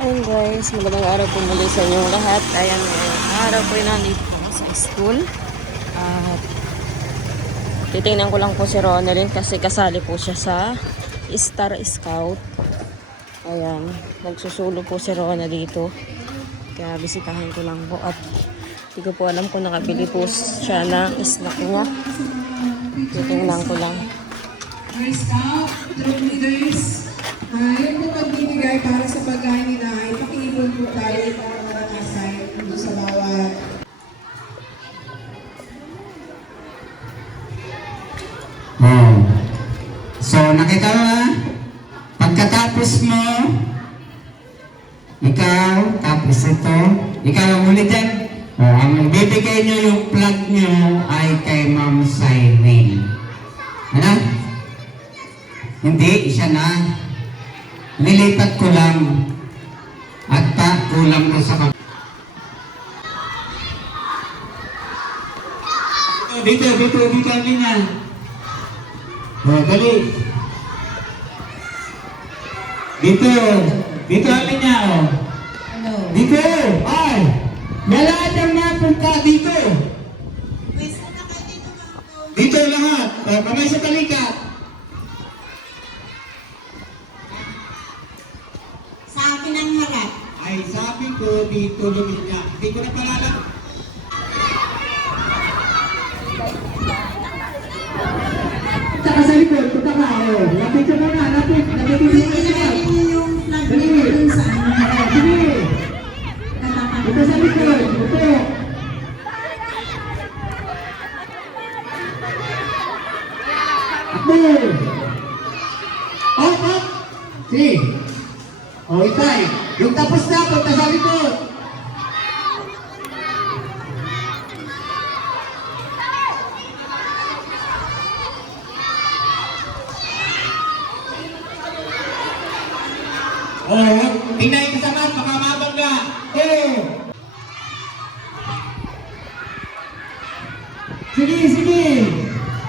Ayun guys, magandang araw po muli sa inyong lahat. Ayan, ngayong araw po nandito ako sa school. At titingnan ko lang po si Ronaldin kasi kasali po siya sa Star Scout. Ayan, nagsusulo po si Rona dito. Kaya bisitahin ko lang po at hindi ko po alam kung nakabili po siya ng snack niya. Titingnan ko lang. Scout, troop leaders, yung po pagbibigay para sa pagkain nila ay pakiipon po tayo para maranasan sa bawat. Oh. So, nakita mo ha? Pagkatapos mo, ikaw, tapos ito, ikaw ang huli dyan. Oh, ang bibigay nyo yung plug nyo ay kay Ma'am Cyril. Ano? Hindi, siya na. Nilipat ko lang. At kulang ko sa Dito ang linya. Oh, dali. Dito ang linya, oh. Ano? Dito! Ay! Lahat ang napunta dito! Dito lahat! Oh, kamay sa talikat! Sa akin ang harap. Ay, sabi ko dito lumilya. Hindi ko na palalang. Saka sa likod, punta ka. Oh. Lapit ka na, lapit. Lapit yung Ilagay niyo yung flag nito dun sa ano. Sige! Ito sa likod, ito. Ako! Up! Sige! O, itay. Yung tapos na, punta sa likod. Oh, tingnan yung kasamat, baka mabangga. Oh! Sige.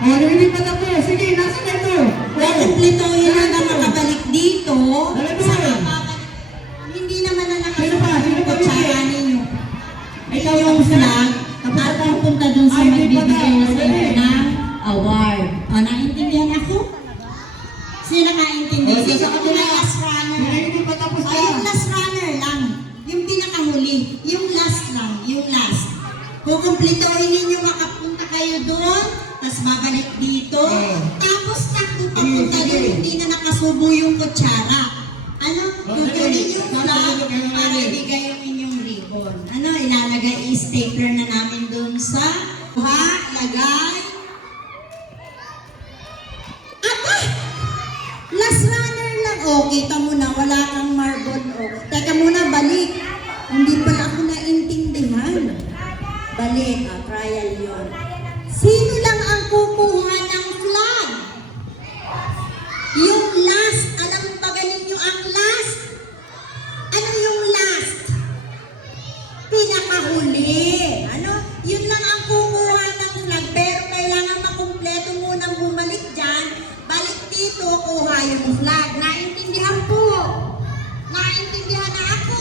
Oh, nililipat ako. Sige, nasa na ito. Kukumplituhin na makabalik dito. Dali mo. Sa babalik. Hindi naman na Sino pa? Sino pa? kutsara ninyo. Ikaw Yung yung flag at pupunta dun sa Ay, di pa magbibigay na. na sa inyo Dali. ng award. O, naintindihan ako? Sino nakaintindi? Oh, Sino sa yung kabila. last runner? Sino hindi pa tapos O, na? yung last runner lang. Yung pinakahuli. Yung last lang. Yung last. Kukumplituhin ninyo, makapunta kayo doon, tapos babalik dito. Tapos takbo papunta Sige. doon, hindi na nakasubo yung kutsara. Ano? Oh, Kukunin sige. yung Tapos flag ito kayo para namin. ibigay yung inyong ribbon. Ano? Ilalagay, i-stapler na namin doon sa kuha, lagay. Aba! Last runner lang. O, kita mo na, wala kang marble. O, teka muna, balik. Hindi pala ako naintindihan. Balik, trial yun. Sino lang ang kukuha ng flag? Yung last. Alam mo ba ganin yung ang last? Ano yung last? Pinakahuli. Ano? Yun lang ang kukuha ng flag. Pero kailangan makumpleto munang bumalik dyan. Balik dito, kuha yung flag. Naintindihan po. Naintindihan na ako.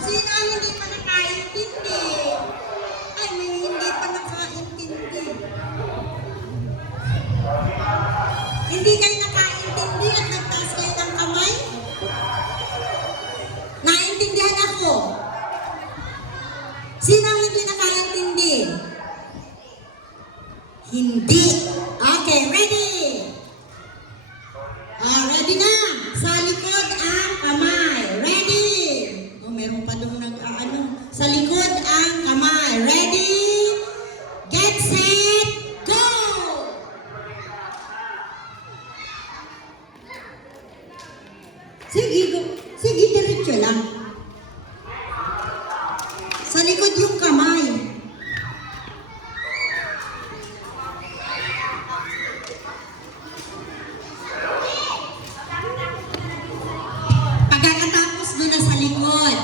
Sino ang hindi pa nakaintindi? Ay, may hindi pa nakaintindi. Hindi kayo nakaintindi at nagtaas kayo ng kamay? Naintindihan ako. Sino ang hindi nakaintindi? Hindi. Okay, ready? Ready na. Sa likod ang kamay. Ready? Oh, meron pa doon nag-ano. Sa likod ang kamay. Ready? Get set, go! Sige, go. Sige, diretso lang. Sa likod yung kamay. Pagkatapos doon na sa likod.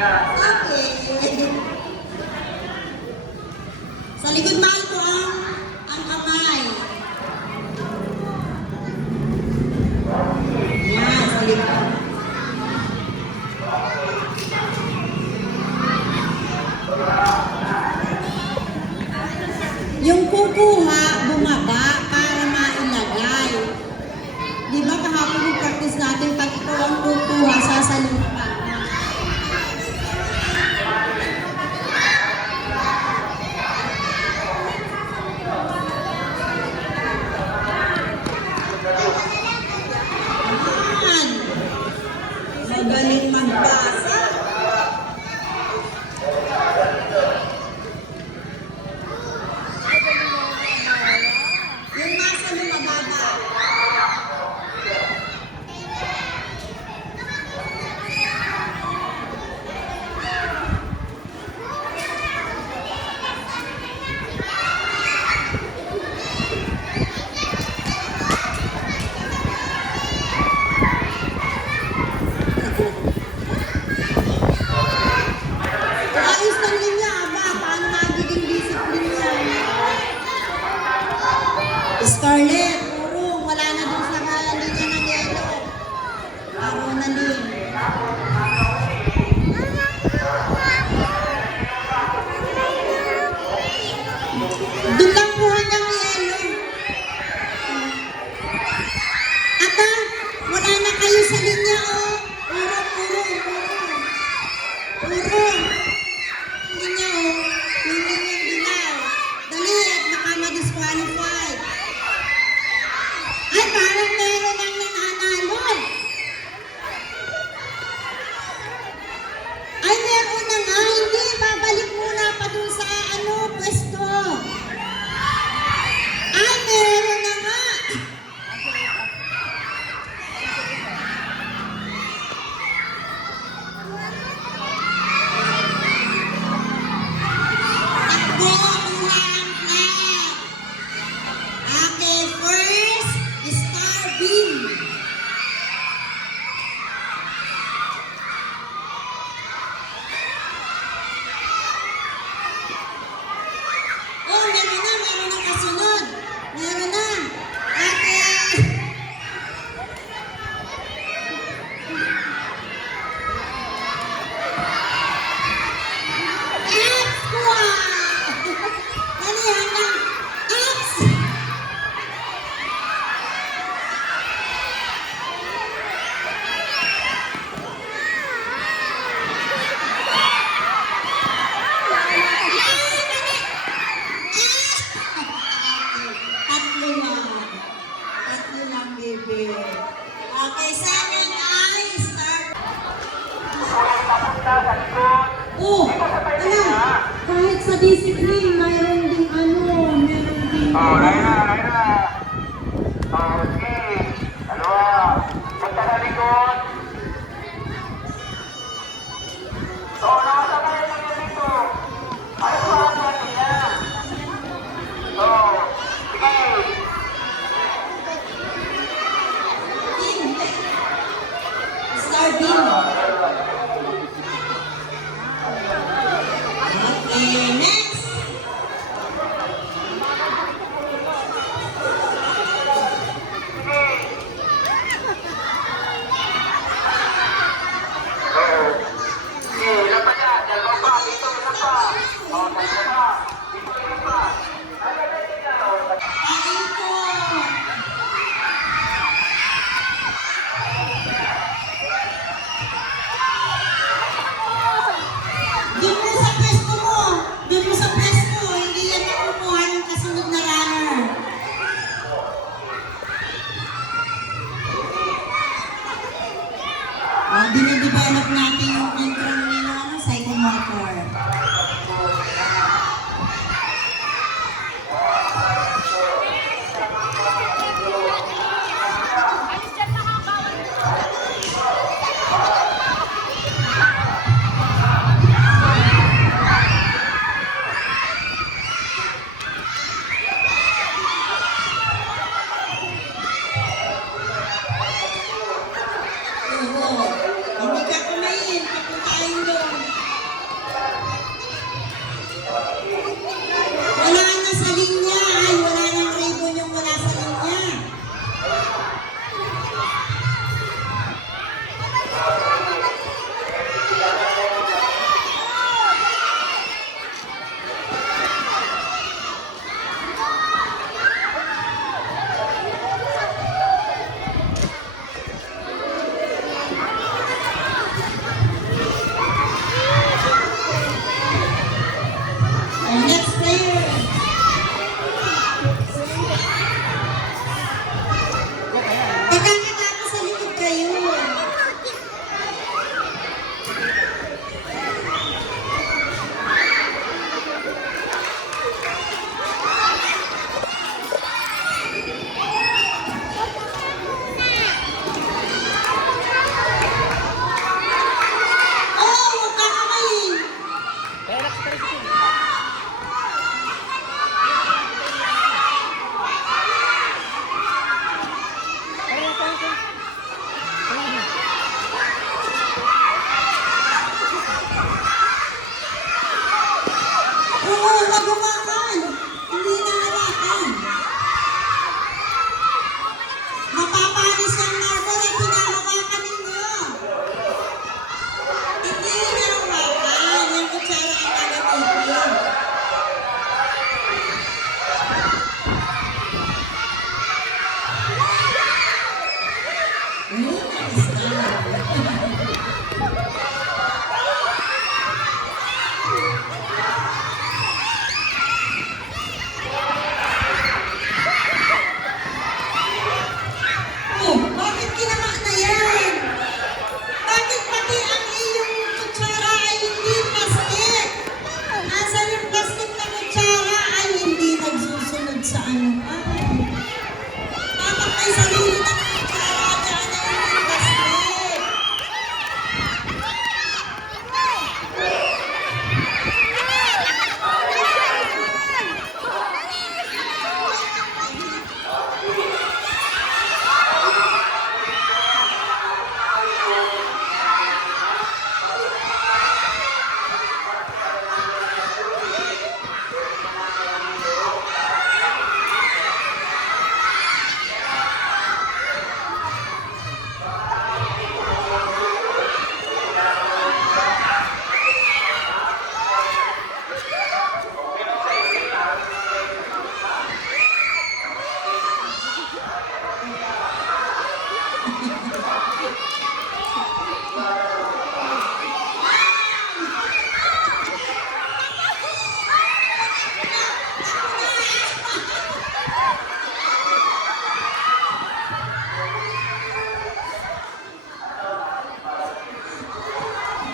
Okay. Sa likod mahal ko ang kamay. Yan, sa likod. Yung kukuha, bumaba para mailagay. Di ba kahapon yung practice natin, pag ikaw ang kukuha, sasalun pa. Ayan. Magaling magbasa. Yung nasa lumababa. Ayos ng linya, aba. Paano magiging discipline yan? Scarlett, urong. Wala na dun sa linya ng yelo. Ako na din. Doon lang kuha ng yelo. Ata, wala na kayo sa linya, oh. Urong, urong, urong. Urong. Linya, oh. Yung linyang dilaw. Dali, at baka ma-disqualified. Ay, parang meron ang nananalo. Ay, meron na nga. Hindi, babalik muna pa dun sa pwesto. Ay, meron na nga. Takbo, kuha ang flag. Okay, first, Star Beam. Oh, meron na kasunod. Meron na. Okay. X, wow! Dali, hanggang X. Tatlo lang. Tatlo lang, baby. Okay, second ay start. Oh, ano? Kahit sa discipline, mayroon ding meron ding... Okay. Dalawa. Punta sa likod. So, nakasabay lang yun dito. Ano ba ang ano niya? So, sige. Beam. Star Beam. Okay, next. Sige, ilan pa yan? Dalawa pa. Dito, ilan pa? O, dalawa pa. Dito, ilan pa? Ano na yun yan? O, Ayoko. Doon mo sa pwesto mo. Doon mo sa pwesto. Hindi yan makukuha ng kasunod na runner. Dinidevelop natin yung control nila, psychomotor. Oo. Hindi ka kumain.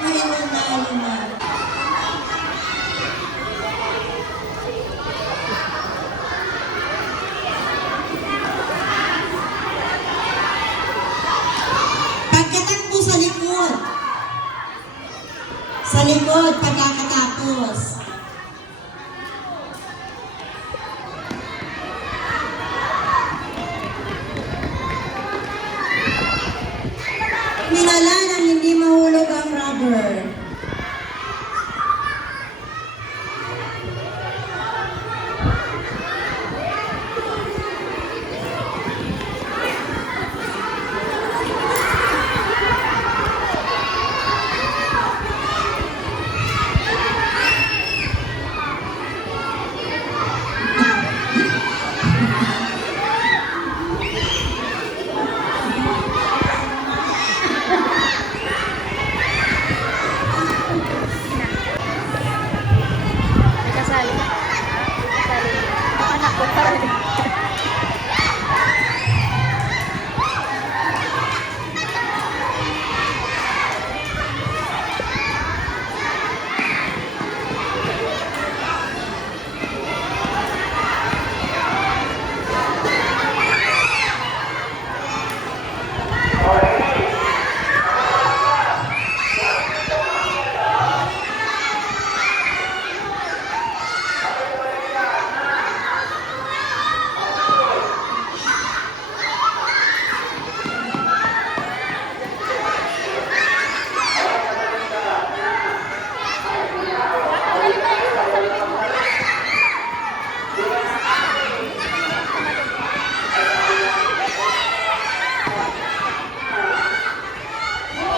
Ay, nanalo na. Pagkatakbo sa likod. Sa likod, pagkakatapos. Minala nang hindi mahulog ang rubber.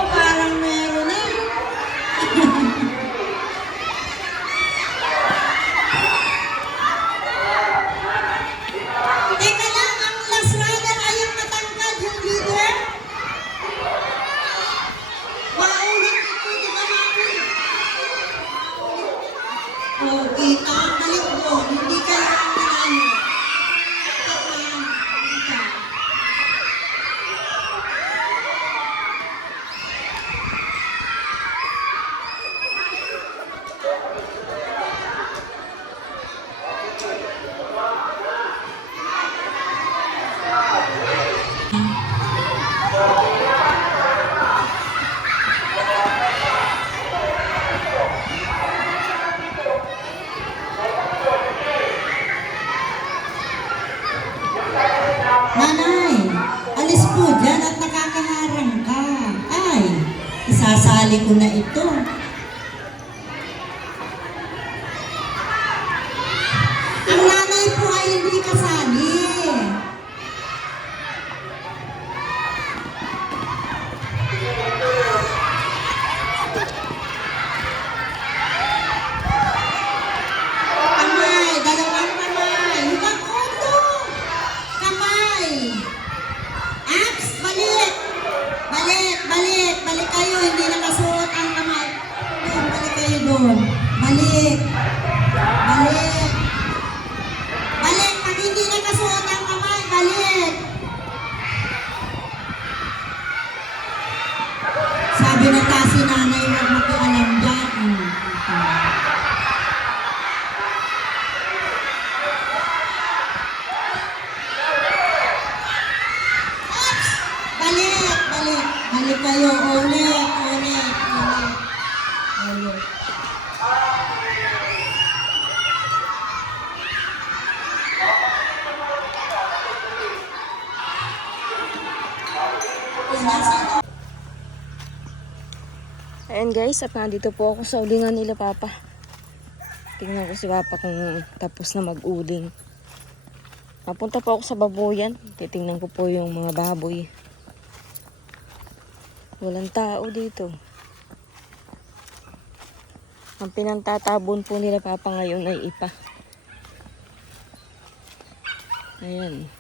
Parang meron na. Teka lang, ang last rider ay ang matangkad, yung leader. Maulit ito, di ba maulit? Oh, kita, balik mo. Hindi ka lang ang manalo. Kita. Nanay, alis po dyan at nakakaharang ka. Ay, isasali ko na ito. Ang nanay po ay hindi kasali. Kamay, dalawang kamay. Huwag ulo. Kamay. Abs, balik. Balik, balik. Balik kayo, hindi nakasuot ang kamay. Doon, balik kayo doon. Balik. Balik. Balik, pag hindi nakasuot ang kamay, balik. Sabi na kasi nanay, huwag makialam dyan. Oops! Balik, balik. Balik kayo, ulit, ulit, ulit. Ulit. Ayan guys, at nandito po ako sa ulingan nila Papa. Tingnan ko si Papa kung tapos na mag-uling. Napunta po ako sa baboyan. Titingnan ko po yung mga baboy. Walang tao dito. Ang pinantatabon po nila Papa ngayon ay ipa. Ayan.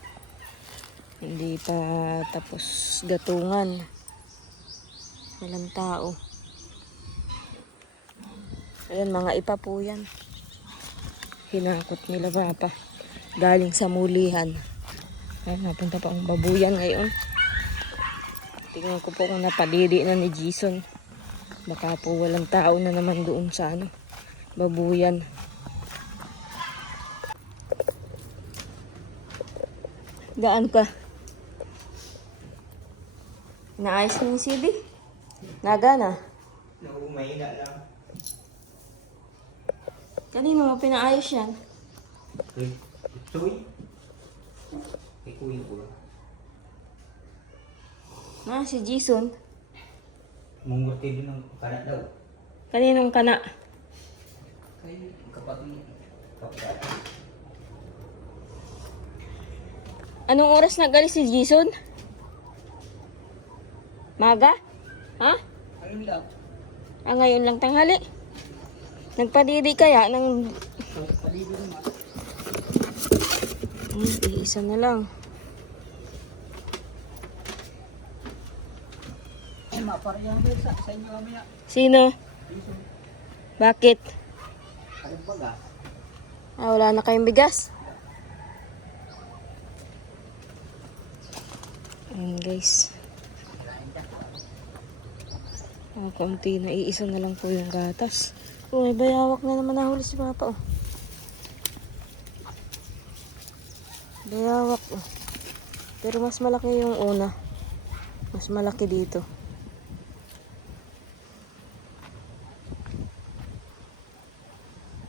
Hindi pa tapos gatungan. Walang tao. Ayan, mga ipa po yan. Hinakot nila papa. Galing sa mulihan. Ayan, napunta pa ang babuyan ngayon. Tingnan ko po kung napadidi na ni Jason. Baka po walang tao na naman doon sa babuyan. Gaan ka? Naayos na yung CD? Nagana? Naumay na lang. Kanino mo pinaayos yan? Ito'y? Ikuyin ko. Si Jason. Mungot kayo din ng karat daw. Kaninong kana? Kayo, kapatid. Anong oras nagalis si Jason? Maga? Ha? Ayun lang. Ngayon lang tanghali. Nagpadidi kaya ng... Paligo naman. Isa na lang. Maparehang sa inyo mamaya. Sino? Bakit? Anong baga? Wala na kayong bigas. Ayan guys. Konti na, iisa na lang po yung gatas. May bayawak na naman nahuli si Papa. Bayawak. Pero mas malaki yung una. Mas malaki dito.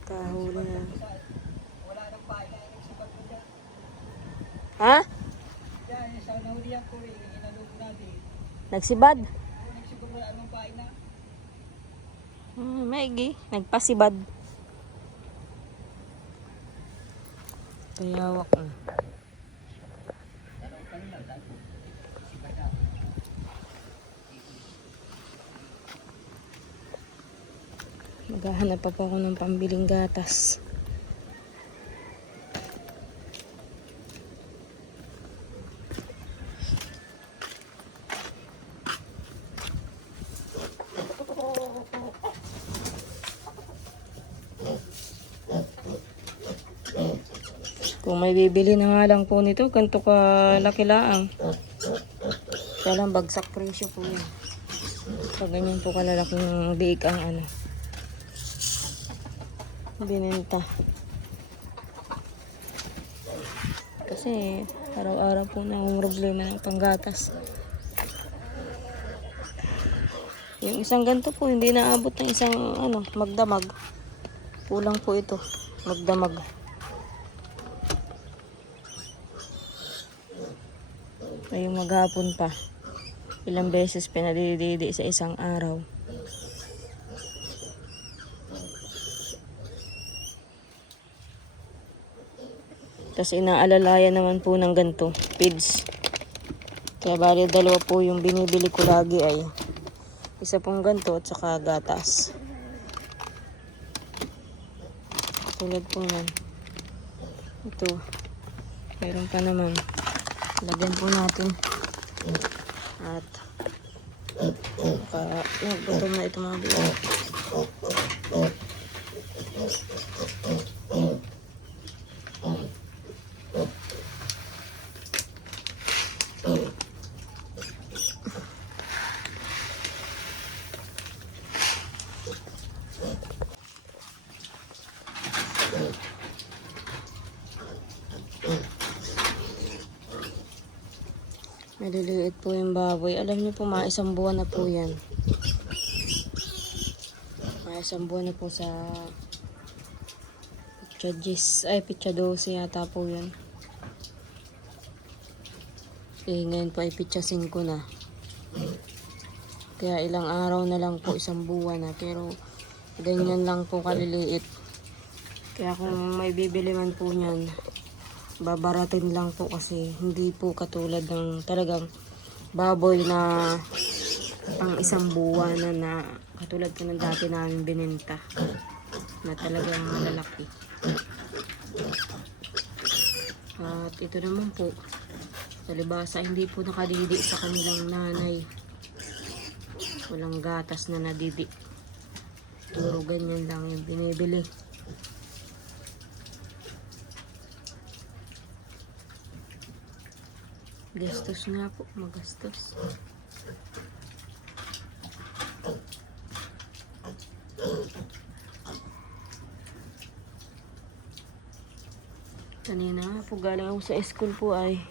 Kahuli na. Ha? Nagsibad? Maigi. Nagpasibad. Bayawak na. Maghahanap pa po ako ng pambiling gatas. Kung may bibili na nga lang po nito, ganito ka laki laang. Kaya lang bagsak presyo po yan. Pag ganyan po kalalaking biig ang binenta. Kasi araw-araw po na ang problema ng panggatas. Yung isang ganito po, hindi naabot ng isang magdamag. Kulang po ito, magdamag. Ngayong maghapon pa. Ilang beses pinadididi sa isang araw. Tapos inaalalayan naman po ng ganito, feeds. Kaya bali dalawa po yung binibili ko lagi ay isa pong ganito at saka gatas. Tulad po nan. Ito. Meron pa naman. Lagyan po natin. At nagbutom na ito mga biyo. Maliliit po yung baboy. Alam niyo po, mga isang buwan na po yan. Mga isang buwan na po sa Pitsa 12 yata po yan. Ngayon po ay Pitsa 5 na. Kaya ilang araw na lang po, isang buwan na. Pero ganyan lang po kaliliit. Kaya kung may bibili man po niyan, babaratin lang po kasi hindi po katulad ng talagang baboy na pang isang buwan na katulad po ng dati namin bininta na talagang malalaki. At ito naman po Palibasa, hindi po nakadidi sa kanilang nanay. Walang gatas na nadidi. Puro ganyan lang yung binibili. Gastos nga po, magastos. Kanina nga po, galing ako sa school po ay.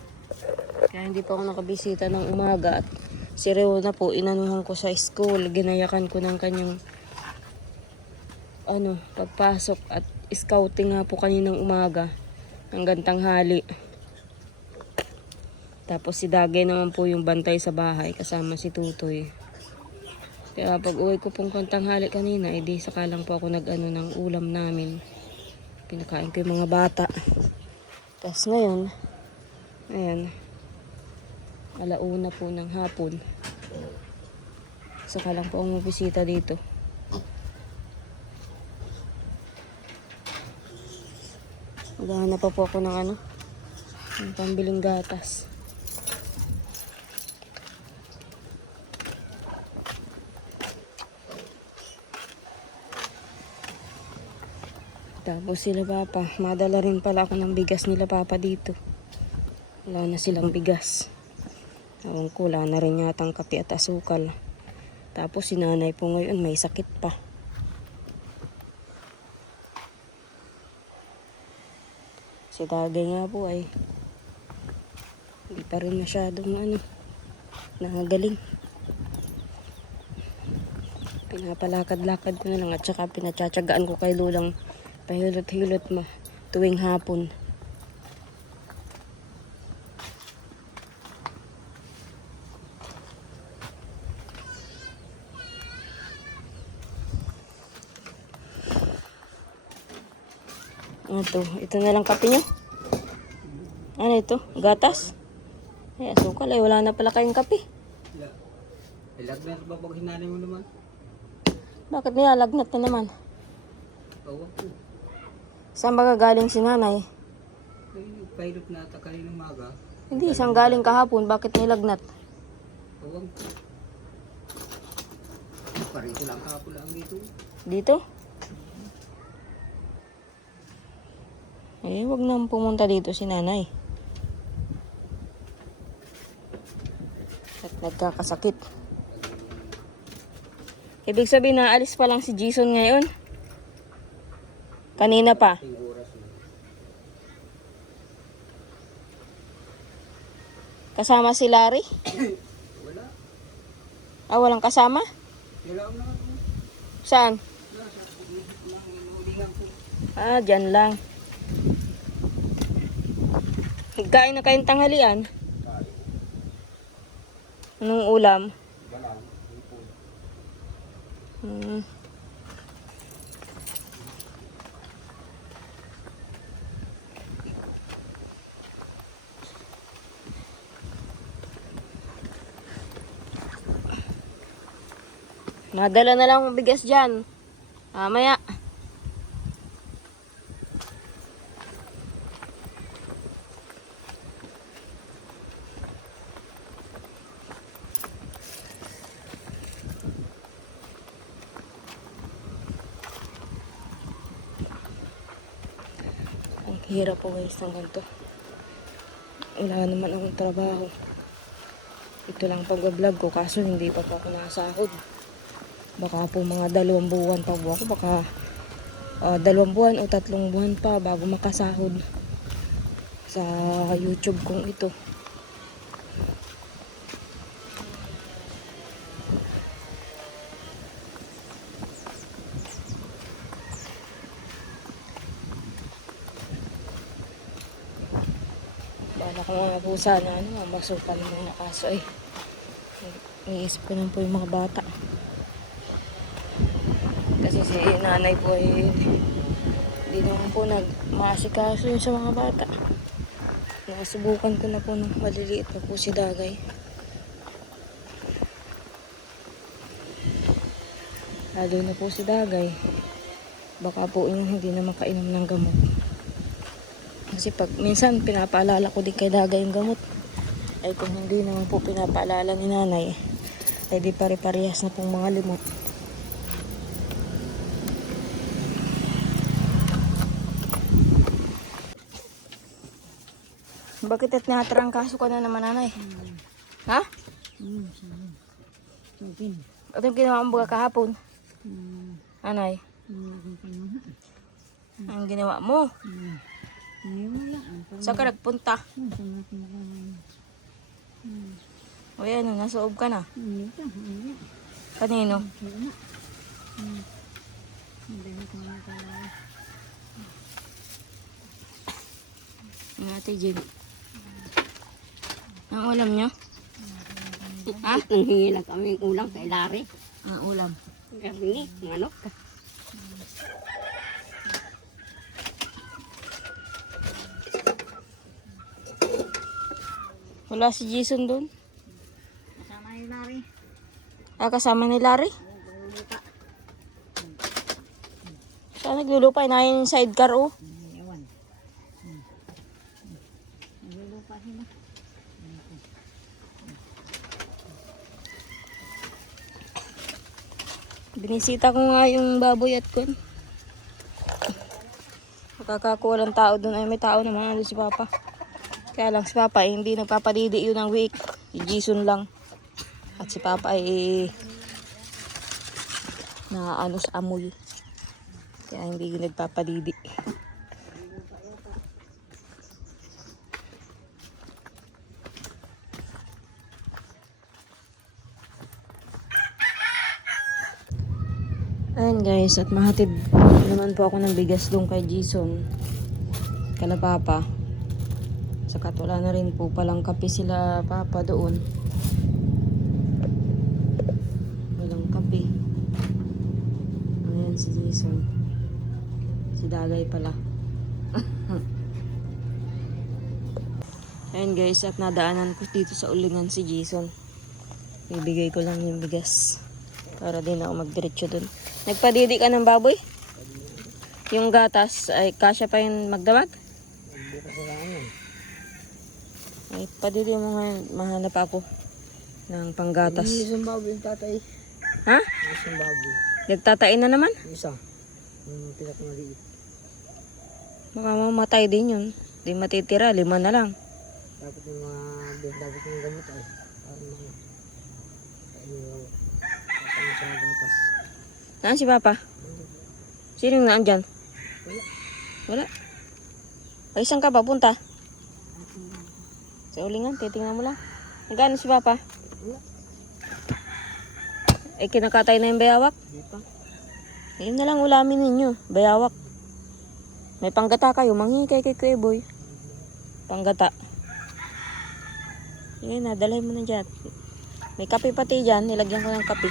Kaya hindi pa ako nakabisita ng umaga. At si Reona po, inanuhan ko sa school. Ginayakan ko ng kanyang pagpasok. At scouting nga po kaninang umaga. Hanggang tanghali. Tapos si Dagay naman po yung bantay sa bahay. Kasama si Tutoy. Kaya pag uwi ko pong tanghali kanina, edi sakalang po ako nag-ano ng ulam namin. Pinakain ko yung mga bata. Tapos ngayon, ayan, 1:00 po ng hapon. Saka lang po ang bisita dito. Maghahanap pa po ako ng ng pambiling gatas. Tapos sila papa, madala rin pala ako ng bigas nila papa dito. Wala na silang bigas. Ewan ko, wala na rin yatang kape at asukal. Tapos si nanay po ngayon may sakit pa. Si Dagay nga po ay hindi pa rin masyadong nakagaling. Pinapalakad-lakad ko na lang at saka pinatsyatsagaan ko kay Lulang pahilot-hilot tuwing hapon. Ito na lang kape nyo. Ano ito? Gatas? Ay, asukal ay wala na pala kayong kape. Ilagnat ba pag hinanay mo naman? Bakit nilalagnat na naman? Awak po. Saan ba galing si nanay? Pilot na ata kaninang umaga. Hindi, isang galing kahapon. Bakit nilagnat? Awak po. Parito lang kahapon lang dito. Dito? Eh, wag nang pumunta dito si nanay. At nagkakasakit. Ibig sabihin na alis pa lang si Jason ngayon? Kanina pa. Kasama si Larry? Wala. Ah, walang kasama? Wala ako naman po. Saan? Wala sa inuulingan po. Ah, dyan lang. Nagkain na kayong tanghalian? Anong ulam? Wala. Madala na lang ang bigas dyan. Mamaya. Ang hirap po guys ng ganito. Wala naman akong trabaho. Ito lang pag-vlog ko kaso hindi pa po ako nakasahod. Baka po mga 2 buwan pa po ako. Baka 2 buwan o 3 buwan pa bago makasahod sa YouTube kong ito. Bala ko nga po sana masukan muna kaso iisip ko lang po yung mga bata. Kasi si nanay po hindi naman po nagmaasikaso yun sa mga bata. Nakasubukan ko na po nung maliliit pa po si Dagay. Lalo na po si Dagay. Baka po yung hindi na makainom ng gamot. Kasi pag minsan pinapaalala ko din kay Dagay yung gamot. Ay kung hindi naman po pinapaalala ni nanay, ay di pare-parehas na pong mga limot. Bakit at natrangkaso ka na naman, nanay? Ha? At yung ginawa mo ba kahapon? Nanay? Ang ginawa mo? Saan ka nagpunta? O yan, nasoob ka na. Kanino? Ang Ate Jig. Ang ulam niyo? Ha? Nanghingi lang kami ng ulam kay Larry. Ang ulam. Gabi ni, manok. Wala si Jason doon. Kasama ni Larry. Ah, kasama ni Larry? Saan naglulupa? Inahin yung sidecar, oh. Ewan. Naglulupa sila. Binisita ko nga yung baboy at kun. Makakakuha ng tao doon. Ay, may tao naman. Ano si Papa? Kaya lang si Papa ay hindi nagpapadidi yun ang week. Si Jason lang. At si Papa ay naano sa amoy. Kaya hindi yun nagpapadidi. Ayan guys, at mahatid naman po ako ng bigas doon kay Jason. Kala Papa. Saka wala na rin po palang kape sila Papa doon. Walang kape. Ayan si Jason. Si Dagay pala. Ayan guys, at nadaanan ko dito sa ulingan si Jason. Ibigay ko lang yung bigas. Para din ako magdiretso doon. Nagpadidi ka ng baboy? Yung gatas, ay kasya pa yung magdamag? Ay, padidi mo nga, mahanap ako ng panggatas. Isang baboy yung tatay. Ha? Isang baboy. Nagtatain na naman? Isa. Yung pinakamaliit. Baka mamatay din yun. Di matitira, 5 na lang. Dapat yung mga dapat yung gamot ay. Parang mga sa gatas. Saan si Papa? Sino yung naandyan? Wala. Ay, saan ka papunta? Sa ulingan, titingnan mo lang. Nagano si Papa? Wala. Ay, kinakatay na yung bayawak? Di pa. Ayun na lang ulamin ninyo, bayawak. May panggata kayo, manghingi kay Kuya Boy. Panggata. Yun na, dalhin mo na dyan. May kape pati dyan, nilagyan ko ng kape.